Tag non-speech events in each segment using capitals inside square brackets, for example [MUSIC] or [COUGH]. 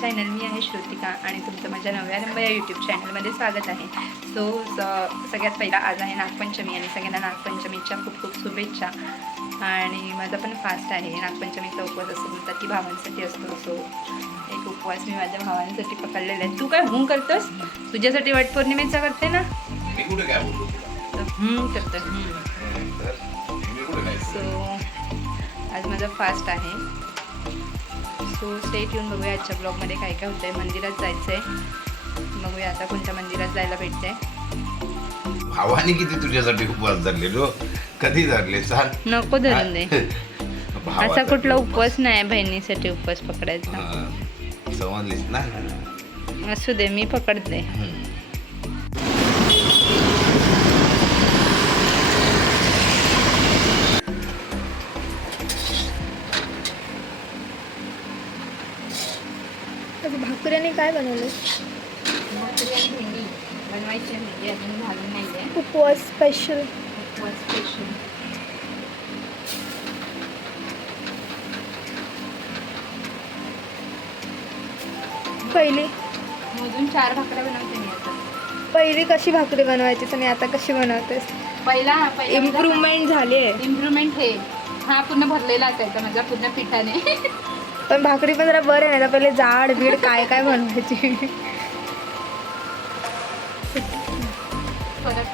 Channel मी आहे श्रुतिका आणि तुमचं माझ्या नव्या नंबर या यूट्यूब चॅनलमध्ये स्वागत आहे. सो सगळ्यात पहिला आज आहे नागपंचमी आणि सगळ्यांना नागपंचमीच्या खूप खूप शुभेच्छा. आणि माझा पण फास्ट आहे. नागपंचमीचा उपवास असतो म्हणतात की भावांसाठी असतो. सो एक उपवास मी माझ्या भावांसाठी पकडलेला आहे. तू काय हूं करतोस? तुझ्यासाठी वटपौर्णिमेचा करते ना? हूं करतो सो आज माझा फास्ट आहे. सो स्टेट येऊन बघूया आजच्या ब्लॉगमध्ये काय काय होतं आहे मंदिरात जायचं आहे बघूया आता कोणत्या मंदिरात जायला भेटते भावाने किती तुझ्यासाठी उपवास धरले कधी धरले सांग? नको धरून दे. असा कुठला उपवास. नाही बहिणीसाठी उपवास पकडायचा. समजलीस ना असू दे मी पकडते. भाकऱ्याने काय बनवलं? बनवायची म्हणजे अजून घालून नाही आहे उपवास स्पेशल उपवास स्पेशल पहिली. अजून चार भाकऱ्या बनवते मी आता. पहिली कशी भाकरी बनवायची आणि आता कशी बनवतेस? पहिला इम्प्रूव्हमेंट झाली आहे. इम्प्रुव्हमेंट हे. हा पूर्ण भरलेला असायचा माझा पूर्ण पिठाने. [LAUGHS] पण भाकरी पण जरा बरं आहे ना तर पहिले जाड बीड काय काय बनवायची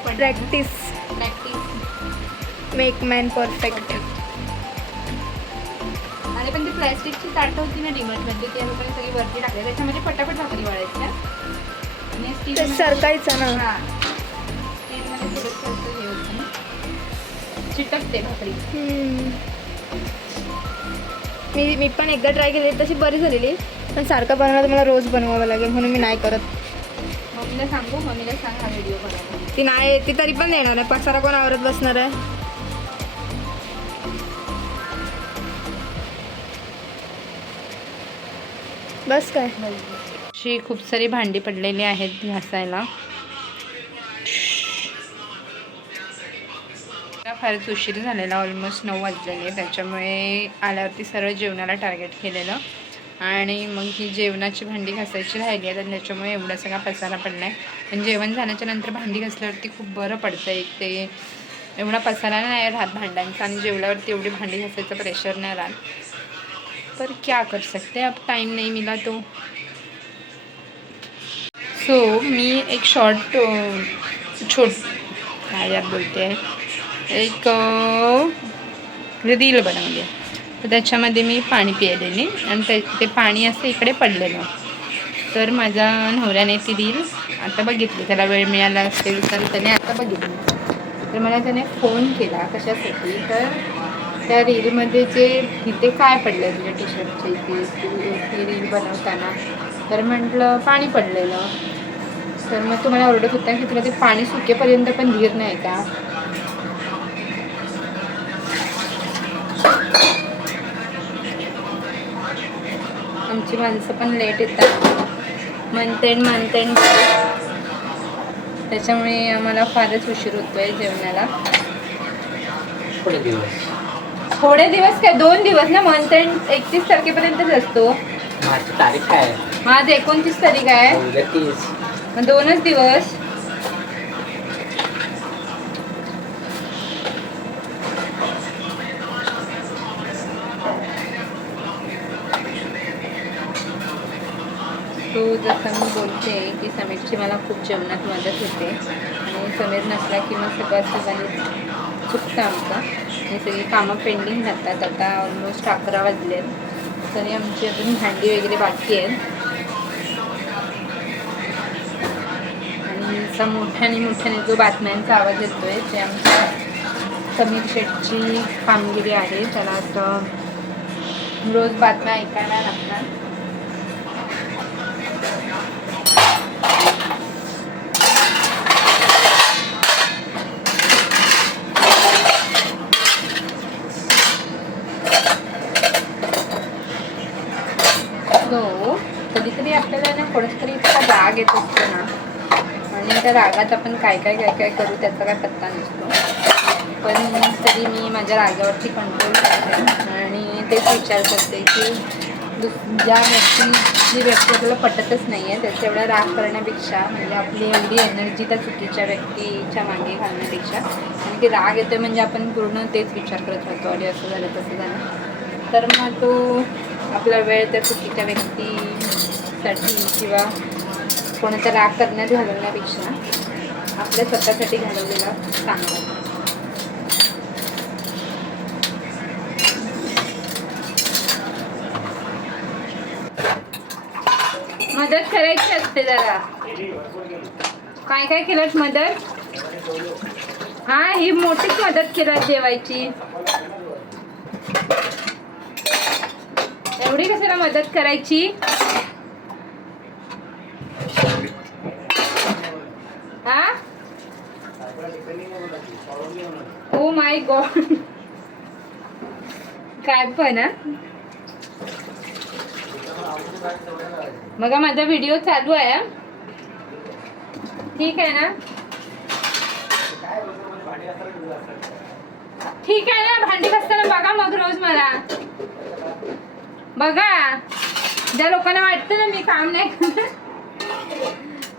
practice practice make man perfect आणि पण ती प्लॅस्टिकची ताटं होती ना मध्ये ती लोकांनी सगळी वरती टाकली. त्याच्यामध्ये पटापट भाकरी वाढायच्या आणि ते सरकायचं ना. चिटकते भाकरी. मी मी पण एकदा ट्राय केली तशी बरी झालेली. पण सारखं बनवलं तर मला रोज बनवावं लागेल म्हणून मी नाही करत. मम्मीला सांगू मम्मीला सांग हा व्हिडिओ बनवा ती नाही ती तरी पण देणार आहे पसारा कोण आवरत बसणार आहे. बस काय. अशी खूप सारी भांडी पडलेली आहेत घासायला. फारच उशीर झालेला ऑलमोस्ट नऊ वाजलेले. त्याच्यामुळे आल्यावरती सरळ जेवणाला टार्गेट केलेलं. आणि मग ही जेवणाची भांडी घासायची राहिली आहे तर त्याच्यामुळे एवढा सगळा पसारा पडला आहे पण जेवण झाल्याच्यानंतर भांडी घासल्यावरती खूप बरं पडतं एक ते एवढा पसारा नाही राहत भांड्यांचा आणि जेवल्यावरती एवढी भांडी घासायचं प्रेशर नाही राहत. पर क्या कर सकते अब टाईम नाही मिला तो. सो मी एक शॉर्ट छोट काय यात बोलते? आहे एक म्हणजे रील बनवली आहे. तर त्याच्यामध्ये मी पाणी पिलेली आणि ते ते पाणी असं इकडे पडलेलं. तर माझ्या नवऱ्याने ती रील आता बघितली. त्याला वेळ मिळाला असेल तर त्याने आता बघितली. तर मला त्याने फोन केला कशासाठी? तर त्या रीलमध्ये जे तिथे काय पडलं तुझ्या टी शर्टच्या इथे? ती रील बनवताना. तर म्हटलं पाणी पडलेलं. तर मग तुम्हाला ओरडत होता की तुला ते पाणी सुकेपर्यंत पण धीर नाही का? आमची माणसं पण लेट येतात. मंथेंड मंथेंड त्याच्यामुळे आम्हाला फारच उशीर होतोय जेवणाला. थोडे दिवस. काय? दोन दिवस ना? मंथ एंड एकतीस तारखेपर्यंतच असतो. माझी तारीख आहे मग आज एकोणतीस तारीख आहे. दोनच दिवस. जसं मी बोलते की समीरची मला खूप जेवणात मदत होते. आणि समीर नसला की मग सगळं सगळ्यांनी चुकतं आमचं. आणि सगळी कामं पेंडिंग राहतात. आता ऑलमोस्ट अकरा वाजले. तरी आमची अजून भांडी वगैरे बाकी आहेत. आणि असा मोठ्याने मोठ्याने जो बातम्यांचा आवाज येतोय ते आमच्या समीर शेटची कामगिरी आहे. त्याला असं रोज बातम्या ऐकायला लागतात. कधीतरी आपल्याला ना कोणतरी तरी इतका राग येत असतो ना. आणि त्या रागात आपण काय काय काय काय करू त्याचा काय पत्ता नसतो. पण तरी मी माझ्या रागावरती कंट्रोल करते. आणि तेच विचार करते की ज्या व्यक्ती जी व्यक्ती आपल्याला पटतच नाही आहे त्याचा एवढा राग करण्यापेक्षा म्हणजे आपली एवढी एनर्जी त्या चुकीच्या व्यक्तीच्या मागे घालण्यापेक्षा आणि ते राग येतो म्हणजे आपण पूर्ण तेच विचार करत राहतो. अरे असं झालं तसं झालं. तर मग तो आपला वेळ त्या चुकीच्या व्यक्तीसाठी किंवा कोणाचा राग करण्यात घालवण्यापेक्षा आपल्या स्वतःसाठी घालवलेला चांगला. मदत करायची असते जरा. काय काय केलं मदत? हा ही मोठीच मदत केला जेवायची. एवढी कशाला मदत करायची? हा? ओ माय गॉड काय पण हा? बघा माझा व्हिडिओ चालू आहे. ठीक आहे ना? ठीक आहे ना? भांडी घासताना बघा मग रोज मला. बघा. ज्या लोकांना वाटतं ना मी काम नाही करत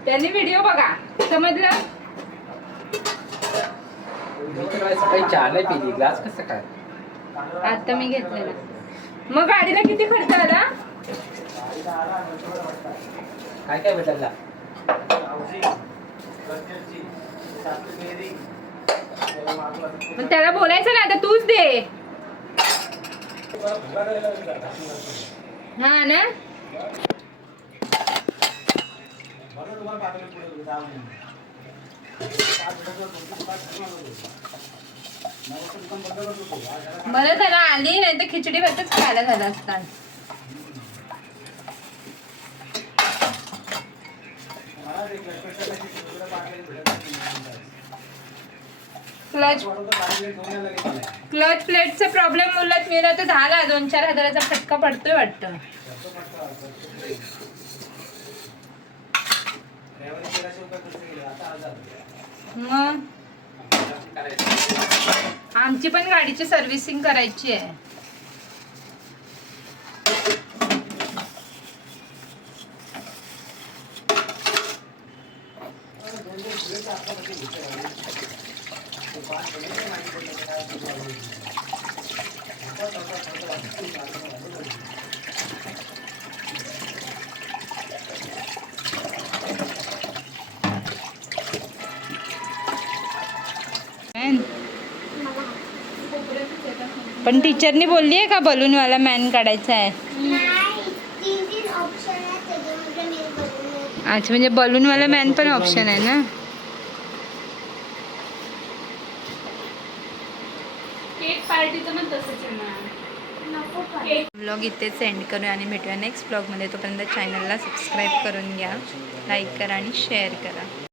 त्यांनी व्हिडिओ बघा. समजलं? चहा पिली. ग्लास कसं काय? आता मी घेतलेला. मग गाडीला किती खर्च आला? काय काय बदलला त्याला? बोलायचं ना आता तूच दे. हा ना? बरं झालं आली नाही तर खिचडी भातच खायला झालं असतात क्लच क्लच प्लेटचा प्रॉब्लेम बोलत मी तर झाला. दोन चार हजाराचा फटका पडतोय वाटतं. मग? आमची पण गाडीची सर्व्हिसिंग करायची आहे. पण टीचरनी बोलली आहे का बलूनवाला मॅन काढायचा आहे? अच्छा म्हणजे बलूनवाला मॅन पण ऑप्शन आहे ना? पार्टीचं पण तसंच आहे ना. ब्लॉग इथे सेंड करूया आणि भेटूया नेक्स्ट ब्लॉगमध्ये तोपर्यंत चॅनलला सबस्क्राईब करून घ्या. लाईक करा आणि शेअर करा.